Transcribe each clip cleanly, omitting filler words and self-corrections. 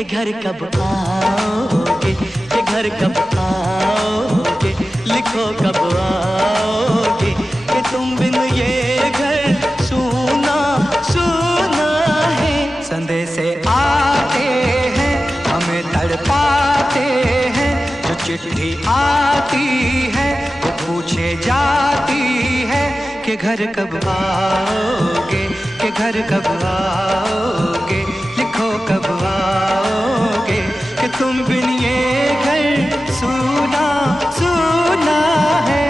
कि घर कब आओगे, कि घर कब आओगे, लिखो कब आओगे कि तुम बिन ये घर सूना सूना है। संदेश आते हैं हमें तड़पाते हैं, जो चिट्ठी आती है वो पूछे जाती है कि घर कब आओगे, कि घर कब आओगे, लिखो कब आओगे कि तुम बिन ये घर सूना सूना है।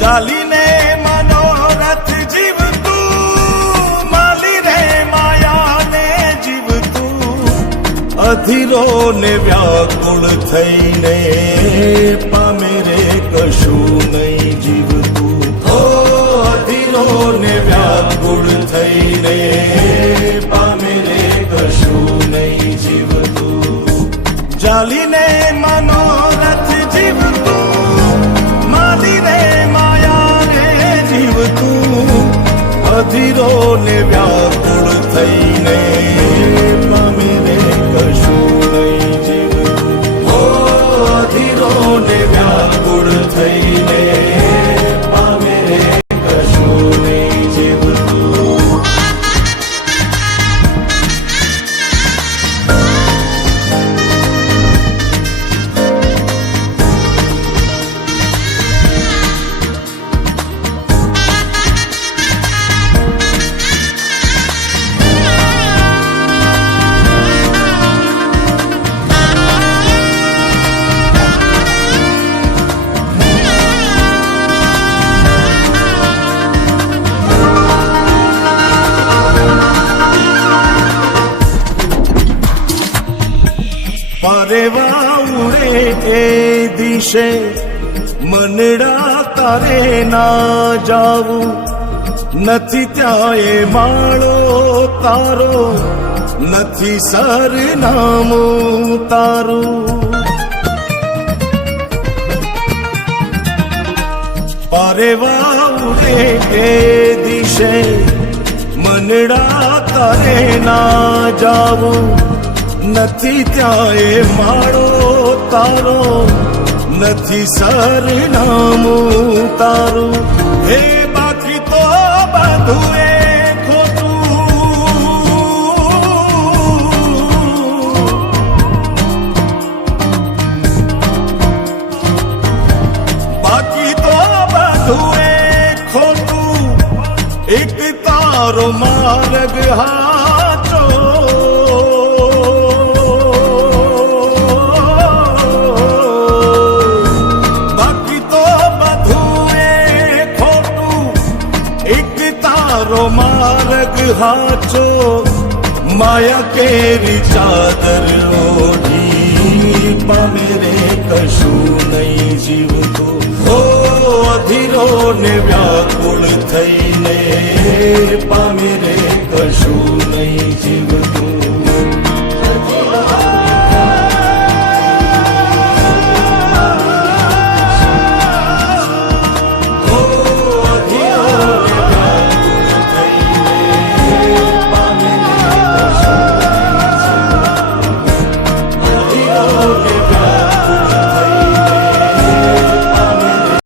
ચાલીને મનોરથ જીવતું, માલીને માયાને જીવતું, અધીરો ને વ્યાકુળ થઈને પામે રે કશું નહીં જીવતું. ઓ અધીરો ને વ્યાકુળ થઈને પામે રે કશું નહીં જીવતું. ચાલીને મનોરથ જીવતું, માલીને અધીરો ને વ્યાકુળ થઈને પામે રે કશું નહીં જીવતું. ઓ અધીરો ને વ્યાકુળ થઈને પામે રે કશું નહીં જીવતું. પરેવા ઉડે એ દિશે મનડા તારે ના જાવું, નથી ત્યાં એ માળો તારો, નથી સરનામું તારું. પરેવા ઉડે એ દિશે મનડા તારે ના જાવું, નથી ત્યાં એ માળો તારો, નથી સરનામું તારું. હે બાકી તો બધું એ ખોટું, બાકી તો બધું એ ખોટું, એક તારો માર્ગ હાચો. માર્ગ હાચો, માયા કેરી ચાદર ઓઢી પામે રે કશું નહીં જીવતું. ઓ અધીરો ને વ્યાકુળ થઈને